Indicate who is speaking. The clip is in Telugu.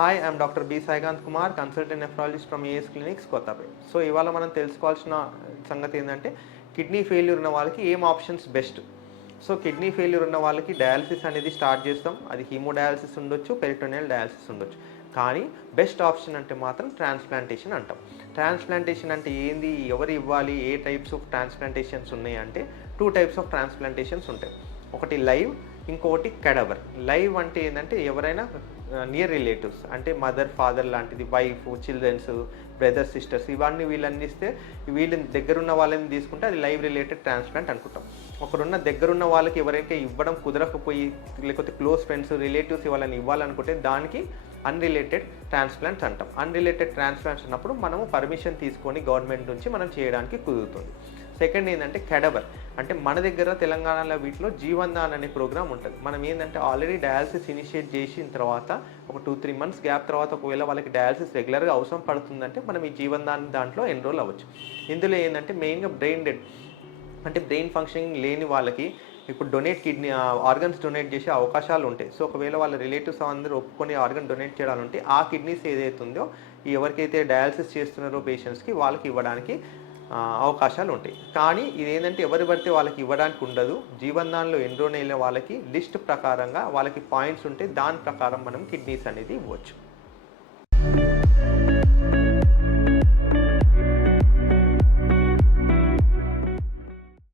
Speaker 1: Hi I'm doctor B Saikanth Kumar consultant nephrologist from AS clinics Kothapet so ఇవాళ మనం తెలుసుకోవాల్సిన సంగతి ఏంటంటే కిడ్నీ ఫెయిల్యూర్ ఉన్న వాళ్ళకి ఏం options best so kidney failure ఉన్న వాళ్ళకి డయాలసిస్ అనేది స్టార్ట్ చేస్తాం. అది హీమోడయాలసిస్ ఉండొచ్చు పెరిటోనియల్ డయాలసిస్ ఉండొచ్చు. కానీ బెస్ట్ ఆప్షన్ అంటే మాత్రం ట్రాన్స్ప్లాంటేషన్ అంటాం. ట్రాన్స్ప్లాంటేషన్ అంటే ఏంది? ఎవరు ఇవ్వాలి? ఏ టైప్స్ ఆఫ్ ట్రాన్స్ప్లాంటేషన్స్ ఉన్నాయి అంటే టూ టైప్స్ ఆఫ్ ట్రాన్స్ప్లాంటేషన్స్ ఉంటాయి. ఒకటి లైవ్ ఇంకొకటి కెడవర్ లైవ్ అంటే ఏంటంటే ఎవరైనా నియర్ రిలేటివ్స్ అంటే మదర్ ఫాదర్ లాంటిది వైఫ్ చిల్డ్రన్స్ బ్రదర్స్ సిస్టర్స్ ఇవన్నీ వీళ్ళని ఇస్తే వీళ్ళని దగ్గరున్న వాళ్ళని తీసుకుంటే అది లైవ్ రిలేటెడ్ ట్రాన్స్ప్లాంట్ అనుకుంటాం. ఒకరున్న దగ్గరున్న వాళ్ళకి ఎవరైతే ఇవ్వడం కుదరకపోయి లేకపోతే క్లోజ్ ఫ్రెండ్స్ రిలేటివ్స్ వాళ్ళని ఇవ్వాలనుకుంటే దానికి అన్రిలేటెడ్ ట్రాన్స్ప్లాంట్స్ అంటాం. అన్రిలేటెడ్ ట్రాన్స్ప్లాంట్స్ అన్నప్పుడు మనము పర్మిషన్ తీసుకొని గవర్నమెంట్ నుంచి మనం చేయడానికి కుదురుతుంది. సెకండ్ ఏంటంటే కెడబర్ అంటే మన దగ్గర తెలంగాణలో వీటిలో జీవన్దాన్ అనే ప్రోగ్రామ్ ఉంటుంది. మనం ఏంటంటే ఆల్రెడీ డయాలసిస్ ఇనిషియేట్ చేసిన తర్వాత ఒక టూ త్రీ మంత్స్ గ్యాప్ తర్వాత ఒకవేళ వాళ్ళకి డయాలసిస్ రెగ్యులర్గా అవసరం పడుతుందంటే మనం ఈ జీవన్దాన్ దాంట్లో ఎన్రోల్ అవ్వచ్చు. ఇందులో ఏంటంటే మెయిన్గా బ్రెయిన్ డెడ్ అంటే బ్రెయిన్ ఫంక్షనింగ్ లేని వాళ్ళకి ఇప్పుడు డొనేట్ కిడ్నీ ఆర్గన్స్ డొనేట్ చేసే అవకాశాలు ఉంటాయి. సో ఒకవేళ వాళ్ళ రిలేటివ్స్ అందరూ ఒప్పుకొని ఆర్గన్ డొనేట్ చేయడానికి ఆ కిడ్నీస్ ఏదైతే ఉందో ఎవరికైతే డయాలసిస్ చేస్తున్నారో పేషెంట్స్కి వాళ్ళకి ఇవ్వడానికి అవకాశాలు ఉంటాయి కానీ ఇదేంటంటే ఎవరు పడితే వాళ్ళకి ఇవ్వడానికి ఉండదు. జీవన్దాన్లో ఎన్రోన్ అయిన వాళ్ళకి లిస్ట్ ప్రకారంగా వాళ్ళకి పాయింట్స్ ఉంటే దాని ప్రకారం మనం కిడ్నీస్ అనేది ఇవ్వచ్చు.